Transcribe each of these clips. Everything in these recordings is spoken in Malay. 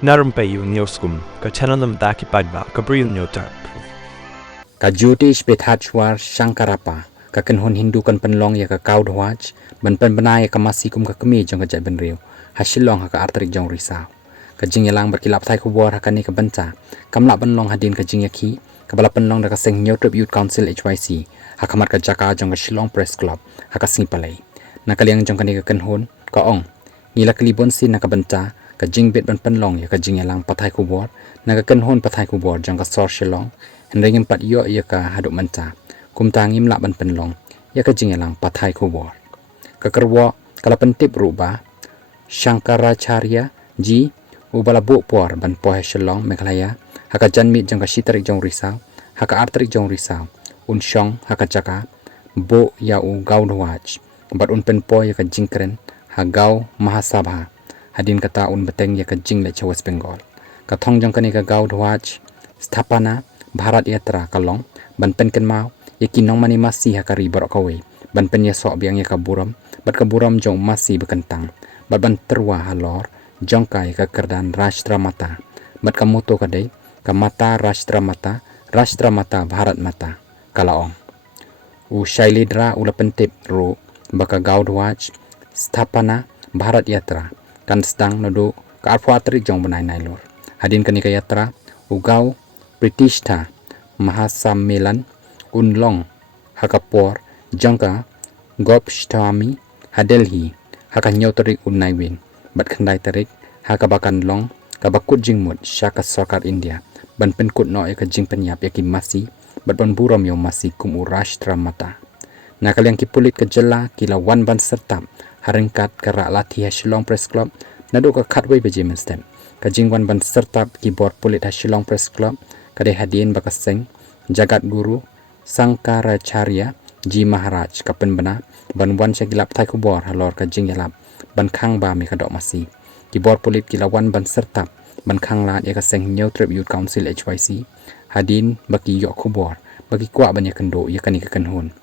Narum payu nioskum, ka chananam daki padba, ka bril nyotar. Ka Jyotish Bethachwar Shankarapa, ka kenhon Hindu kan penlong ya ka kau dhwaj, ban pen benai ka masikum ka kemi jong ka jat ben riu, hasilong ha ka artrik jong risau. Ka jing yalang berkilap thai kubor ha ka ni ka benca, kamla benlong hadin ka jing yaki, ka bala penlong da ka seng nyotrip youth council HYC, ha kamat ka jaka jong ka Shillong Press Club, ha ka singpalai. Na kaliang jong ka ni ka kenhon, ka ong, ngila kalibon sin na ka benca, ka jing bet ban penlong ya ka jing yalang pathai kubor, na ka kenhon pathai kubor jong ka sor Shillong, hendring empat yo ya ka haduk menta kum tangim lak ban penlong ya ka jingelang pathai kubor ka kerwo kala pentip ruba Shankaracharya ji ubala bu por ban pohe Shillong Meghalaya haka janmit jang ka sitarik jong risau haka artrik jong risau un shong haka jaka bo ya u gau dhwaj bat un pen po ya ka jingkren ha gau mahasabha hadin kata un beteng ya ka jing le West Bengal ka thong jong ka ni ka gau dhwaj sthapana Bharat Yatra kalong ban pen ken mau yaki nong mani masi hakari barok kawe ban pen ya sok biang ya kaburam bat kaburam jong masi bekentang bat ban terwa halor jong kai ka kerdan Rashtra-mata bat kamoto kadai kamata Rashtra-mata Bharat mata kalaong u Shailendra ula pentip ro baka gau dhwaj sthapana Bharat Yatra kan stang nodo ka arphatri jong banai nailor hadin kanika yatra u gau Pritishtha Mahasammelan Unlong Hakapor Jangka Gopshtami Hadelhi Haka Nyotarik Unnaiwin Bat Khandai Tarik Haka Bakan Long Kabakut Jingmut Shaka Sarkar India Ban Penkut No Eka Jing Penyap Yaki Masi Bat Ban Buram Yo Masi Kum Rashtra-mata Nakaliang Kipulit Kejela Kila Wan Ban Sertap Haringkat Karak Latih Shillong Press Club Naduk Ka Katway Bejimen Step Kajing Wan Ban Sertap Keyboard Pulit Shillong Press Club Kadai hadiin bakaseng Jagat Guru Shankaracharya Ji Maharaj kapen bena ban wan syagilap thai kubor halor ka jing yalap ban khang ba me kadok masi kibor polit kilawan ban sertap ban khang lat ya ka seng new trip youth council HYC hadin baki yo kubor baki kwa ban ya kendo ya kani ka kanhon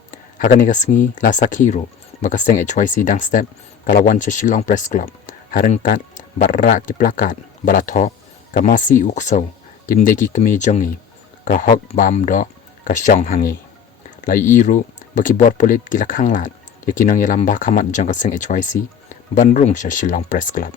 hakani ka sngi la sakhiru bakaseng HYC dang step kalawan cha Shillong Press Club harengkat barra ki plakat balatho kamasi ukso kimdeki kemi jongi ka hok bam do ka shong hangi lai iru baki bor polit kila khanglat yakinong yalam ba khamat jong ka seng HYC banrung sa Shillong Press Club